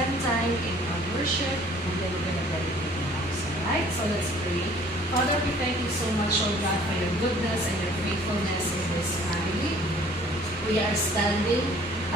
spend time in our worship, and then we're going to dedicate the house. Alright? So let's pray. Father, we thank you so much, oh God, for your goodness and your faithfulness in this family. We are standing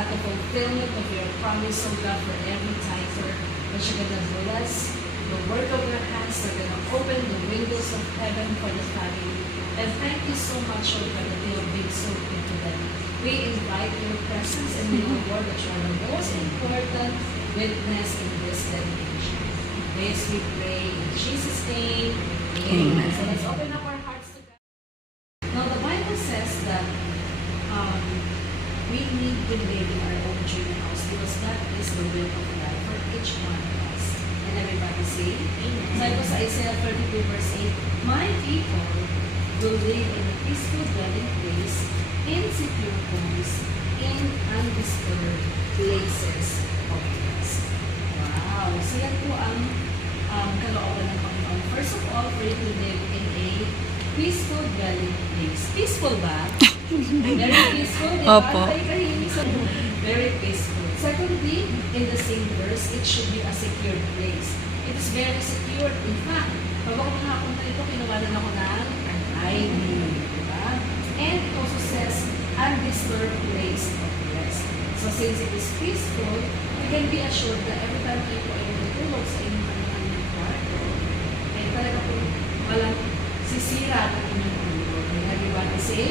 at the fulfillment of your promise, oh God, for every tither that you're going to bless the work of your hands. They're going to open the windows of heaven for the family. And thank you so much, oh God, that you have been so good to them. We invite your presence and we know, Lord, that you are the most important witness in this dedication. This we pray in Jesus' name. Amen. So let's open up our hearts to God. Now the Bible says that we need to live in our own dream house because that is the will of God for each one of us. And everybody say, Amen. Sabi ko sa Isaiah 32 verse 8, my people will live in a peaceful dwelling place, in secure homes, in undisturbed places of rest. Wow! So yan po ang kalooban ng Panginoon. First of all, for you to live in a peaceful dwelling place. Peaceful ba? Very peaceful, di ba? Opo. Very peaceful. Secondly, in the same verse, it should be a secure place. It is very secure. In fact, pag ako nakapunta dito, kinuwanan ako ng ID. Diba? And it also says, undisturbed place of rest. So since it is peaceful, you can be assured that every time kayo po ay matulog sa inyong kanilang kwarto, ay talaga po walang sisira ng inyong tulog. And everybody say,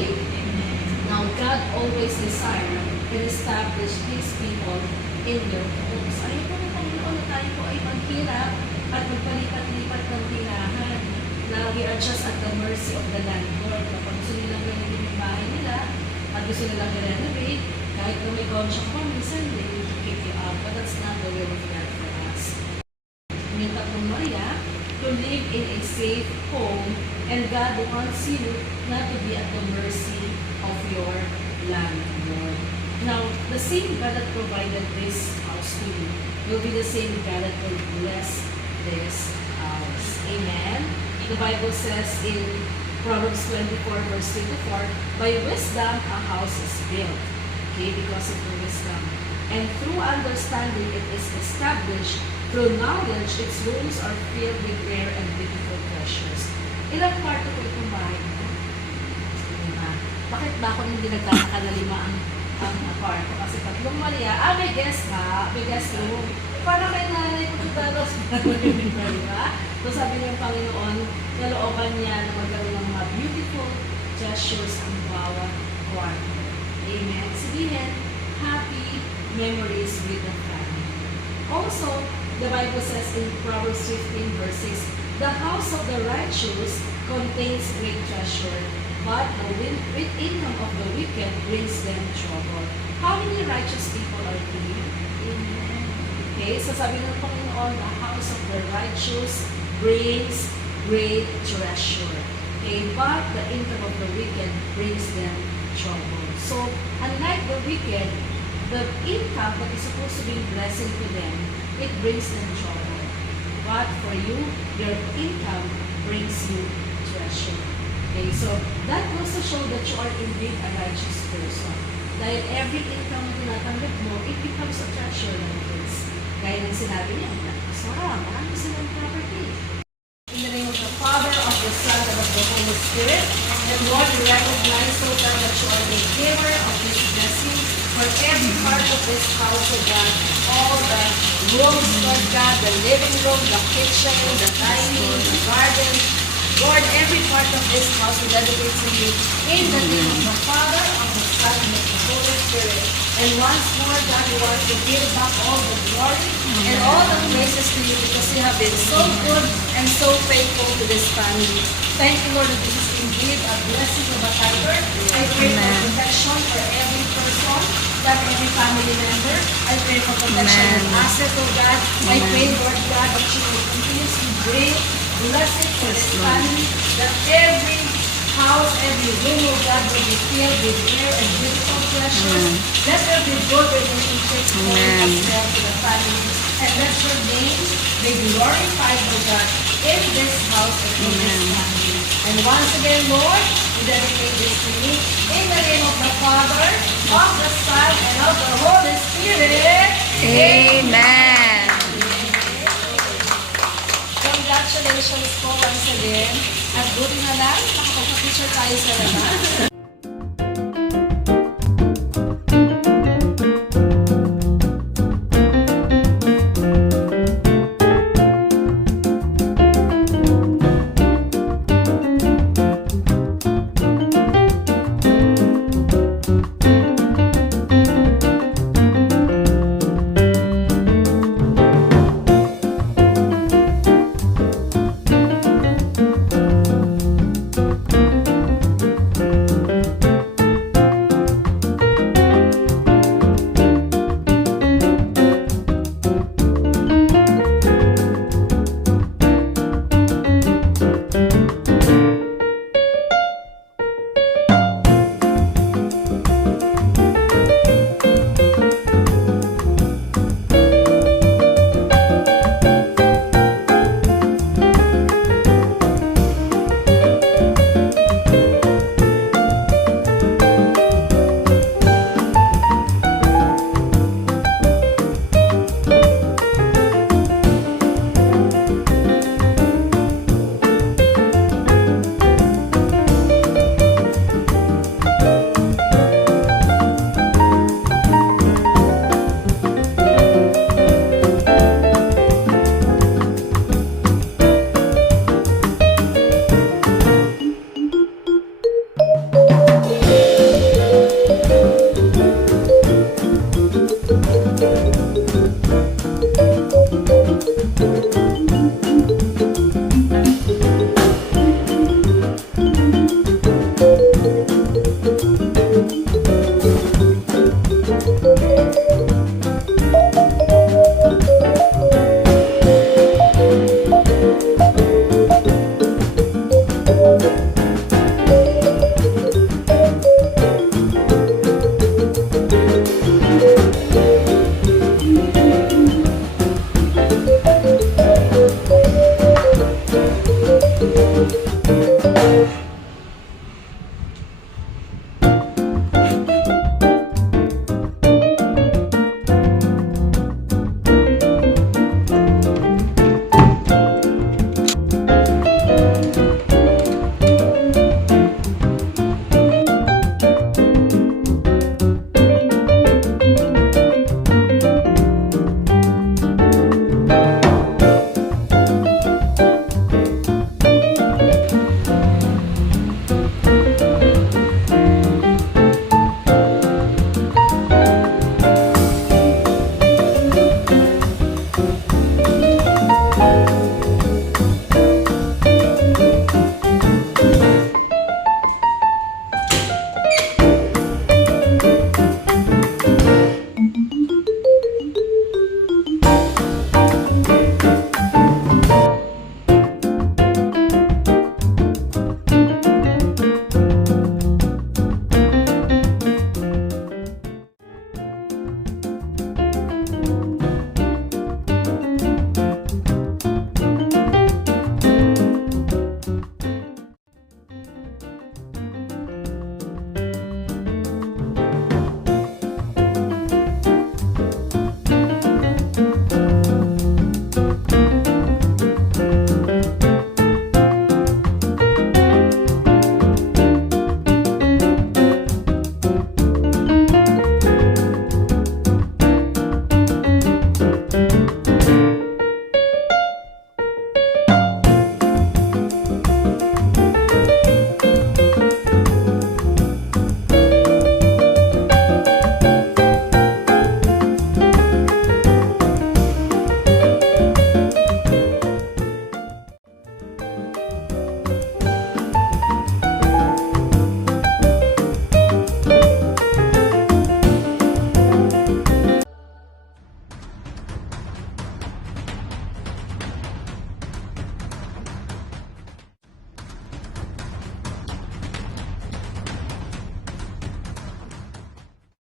now, God always desires to establish His people in their homes. Ayaw po ng Panginoon na tayo po ay maghirap at magpalipat-lipat ng tirahan. Now, we are just at the mercy of the landlord. Kapag gusto nilang gawin yung bahay nila at gusto nilang i-renovate, kahit kung may contract mo, minsan they will kick you out. But that's not the will of God for us. Yung tatlong Maria, to live in a safe home, and God wants you not to be at the mercy of your landlord. Now, the same God that provided this house to you will be the same God that will bless this house. Amen? The Bible says in Proverbs 24 verse 3 to 4, by wisdom a house is built. Okay, because of the wisdom. And through understanding it is established. Through knowledge, its rooms are filled with rare and beautiful treasures. Ilang kwarto po itong bahay mo? Lima. Bakit ba ako hindi nagtataka na lima ang kwarto? Kasi tatlong Maria, may guest ha, may guest room. Para kay nanay ko ito dalos. Diba? So sabi ng Panginoon, nalooban niya na magkaroon ng mga beautiful treasures ang bawat kwarto. Amen. Sabihin, happy memories with the family. Also, the Bible says in Proverbs 15 verse 6, the house of the righteous contains great treasure, but the income of the wicked brings them trouble. How many righteous people are here? Amen. Okay, so sabi ng Panginoon, the house of the righteous brings great treasure. Okay, but the income of the wicked brings them trouble. So, unlike the wicked, the income that is supposed to be a blessing to them, it brings them trouble. But for you, your income brings you treasure. Okay, so that goes to show that you are indeed a righteous person. Dahil every income na tinatanggap mo, it becomes a treasure like this. Gaya ng sinabi niya, masarap, marami silang property. In the name of the Father, of the Son, and of the Holy Spirit, and Lord, we recognize, so God, that you are the giver of this blessing for every part of this house, oh God. All the rooms, Lord God, the living room, the kitchen, the dining, the garden. Lord, every part of this house we dedicate to you in the name of the Father, of the Son, and of the Holy Spirit. And once more, God, we want to give back all the glory and all the praises to you because you have been so good and so faithful to this family. Thank you, Lord, that this is indeed a blessing of a tither. I pray for protection for every person, that every family member. I pray for protection of asset, oh God. I pray, Lord God, that you will continuously bring blessing for this family, that every house, every room, oh God, will be filled with rare and beautiful treasures. Let there be good relationships as well to the families. And let your name be glorified, oh God, in this house and in this family. And once again, Lord, we dedicate this to you in the name of the Father, of the Son, and of the Holy Spirit. Amen. din. At buti na lang, nakapagpa-picture tayo sa labas.